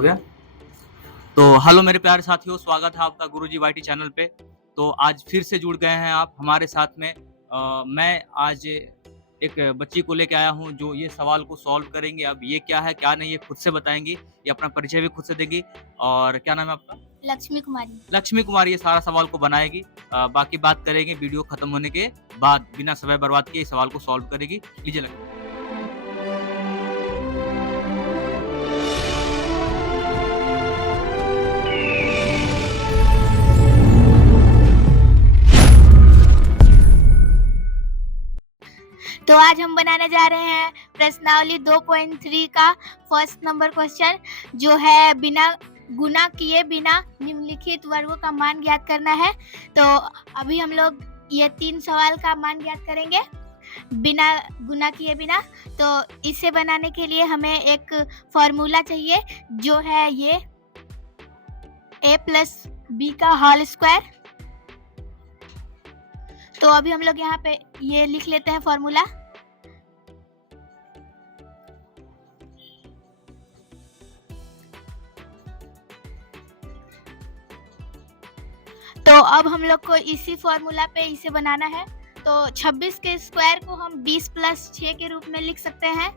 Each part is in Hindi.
हो गया? तो हेलो मेरे प्यारे साथियों, स्वागत है आपका गुरुजी वाईटी चैनल पे। तो आज फिर से जुड़ गए हैं आप हमारे साथ में। मैं आज एक बच्ची को लेके आया हूँ जो ये सवाल को सॉल्व करेंगी। अब ये क्या है, क्या नहीं, ये खुद से बताएँगी। ये अपना परिचय भी खुद से देंगी। और क्या नाम है आपका? लक्ष्मी कुमारी। लक्ष्मी कुमारी ये सारा सवाल को बनाएगी। बाकी बात करेंगे वीडियो खत्म होने के बाद, बिना समय बर्बाद किए इस सवाल को सॉल्व करेगी। लीजिए लक्ष्मी। तो आज हम बनाने जा रहे हैं प्रश्नावली 2.3 का फर्स्ट नंबर क्वेश्चन, जो है बिना गुना किए बिना निम्नलिखित वर्गों का मान ज्ञात करना है। तो अभी हम लोग ये 3 सवाल का मान ज्ञात करेंगे बिना गुना किए बिना। तो इसे बनाने के लिए हमें एक फॉर्मूला चाहिए, जो है ये a प्लस बी का होल स्क्वायर। तो अभी हम लोग यहाँ पे ये लिख लेते हैं फॉर्मूला। तो अब हम लोग को इसी फॉर्मूला पे इसे बनाना है। तो 26 के स्क्वायर को हम 20 प्लस 6 के रूप में लिख सकते हैं।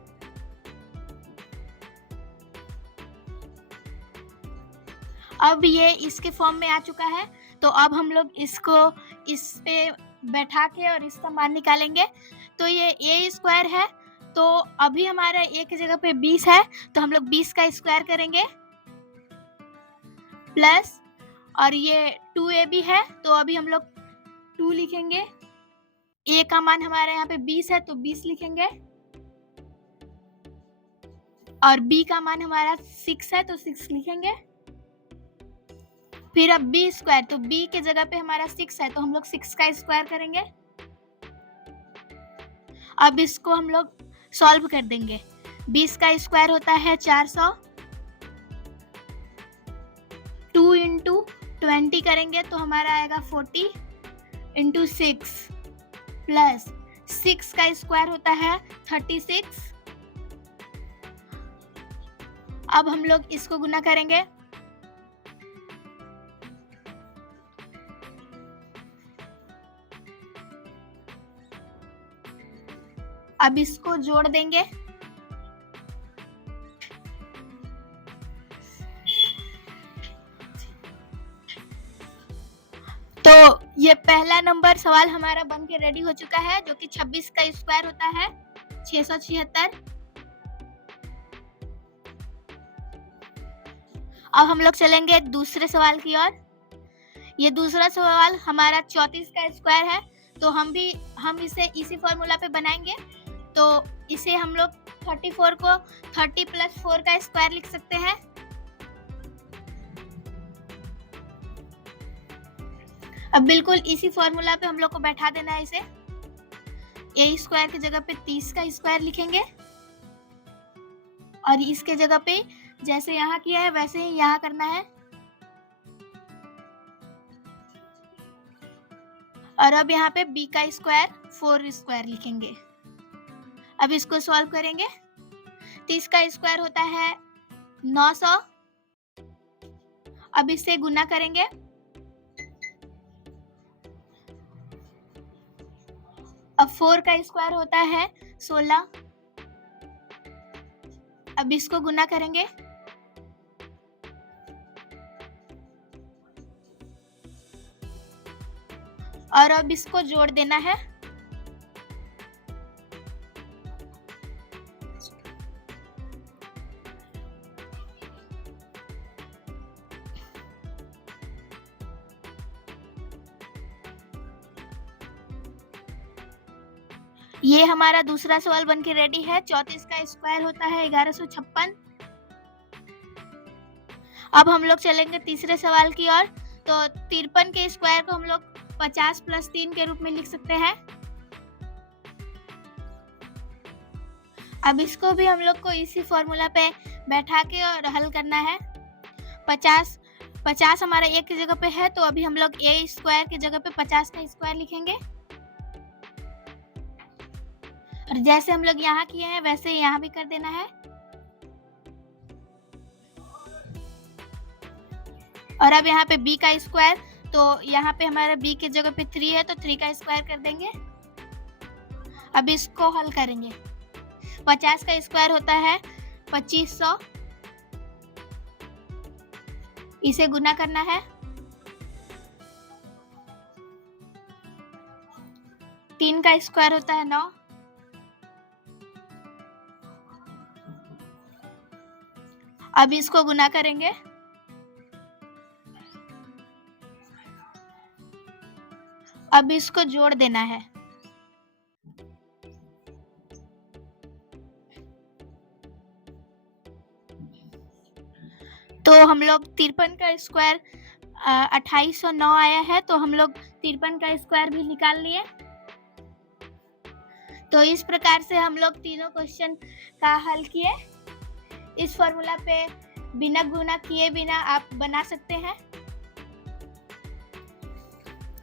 अब ये इसके फॉर्म में आ चुका है। तो अब हम लोग इसको इस पे बैठा के और इसका मान निकालेंगे। तो ये a स्क्वायर है, तो अभी हमारा a की जगह पे 20 है, तो हम लोग 20 का स्क्वायर करेंगे प्लस, और ये 2ab है, तो अभी हम लोग 2 लिखेंगे। a का मान हमारे यहाँ पे 20 है, तो 20 लिखेंगे, और b का मान हमारा 6 है, तो 6 लिखेंगे। फिर अब b स्क्वायर, तो b के जगह पे हमारा 6 है, तो हम लोग 6 का स्क्वायर करेंगे। अब इसको हम लोग सॉल्व कर देंगे। 20 का स्क्वायर होता है 400, 2 इंटू 20 करेंगे तो हमारा आएगा 40 इंटू 6 प्लस 6 का स्क्वायर होता है 36। अब हम लोग इसको गुना करेंगे। अब इसको जोड़ देंगे। तो ये पहला नंबर सवाल हमारा बन के रेडी हो चुका है, जो कि 26 का स्क्वायर होता है 676। अब हम लोग चलेंगे दूसरे सवाल की ओर। ये दूसरा सवाल हमारा 34 का स्क्वायर है, तो हम इसे इसी फॉर्मूला पे बनाएंगे। तो इसे हम लोग 34 को 30 प्लस 4 का स्क्वायर लिख सकते हैं। अब बिल्कुल इसी फॉर्मूला पे हम लोग को बैठा देना है इसे। a स्क्वायर की जगह पे 30 का स्क्वायर लिखेंगे, और इसके जगह पे जैसे यहाँ किया है वैसे ही यहाँ करना है। और अब यहाँ पे b का स्क्वायर 4 स्क्वायर लिखेंगे। अब इसको सॉल्व करेंगे। 30 का स्क्वायर होता है 900। अब इससे गुना करेंगे। अब 4 का स्क्वायर होता है 16। अब इसको गुना करेंगे। और अब इसको जोड़ देना है। ये हमारा दूसरा सवाल बन के रेडी है। 34 का स्क्वायर होता है 1156। अब हम लोग चलेंगे तीसरे सवाल की ओर। तो 53 के स्क्वायर को हम लोग 50 प्लस 3 के रूप में लिख सकते हैं। अब इसको भी हम लोग को इसी फॉर्मूला पे बैठा के और हल करना है। 50 हमारा a की जगह पे है, तो अभी हम लोग a स्क्वायर की जगह पे 50 का स्क्वायर लिखेंगे, और जैसे हम लोग यहाँ किए हैं वैसे यहाँ भी कर देना है। और अब यहाँ पे b का स्क्वायर, तो यहाँ पे हमारा b की जगह पे 3 है तो 3 का स्क्वायर कर देंगे। अब इसको हल करेंगे। 50 का स्क्वायर होता है 2500, इसे गुना करना है। 3 का स्क्वायर होता है 9, अब इसको गुना करेंगे। अब इसको जोड़ देना है। तो हम लोग 53 का स्क्वायर 2809 आया है, तो हम लोग 53 का स्क्वायर भी निकाल लिए। तो इस प्रकार से हम लोग तीनों क्वेश्चन का हल किए। इस फॉर्मूला पे बिना गुना किए बिना आप बना सकते हैं।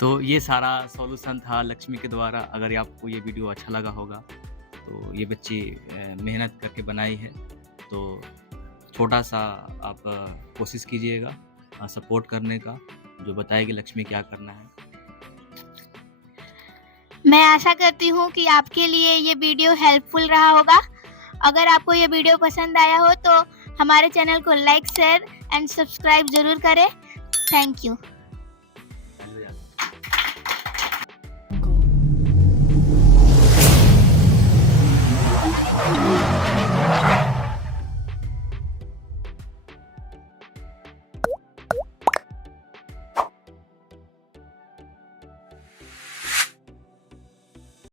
तो ये सारा सॉल्यूशन था लक्ष्मी के द्वारा। अगर आपको ये वीडियो अच्छा लगा होगा तो ये बच्ची मेहनत करके बनाई है, तो छोटा सा आप कोशिश कीजिएगा सपोर्ट करने का, जो बताएगी लक्ष्मी क्या करना है। मैं आशा करती हूँ कि आपके लिए ये वीडियो हेल्पफुल रहा होगा। अगर आपको ये वीडियो पसंद आया हो तो हमारे चैनल को लाइक, शेयर एंड सब्सक्राइब जरूर करें। Thank you.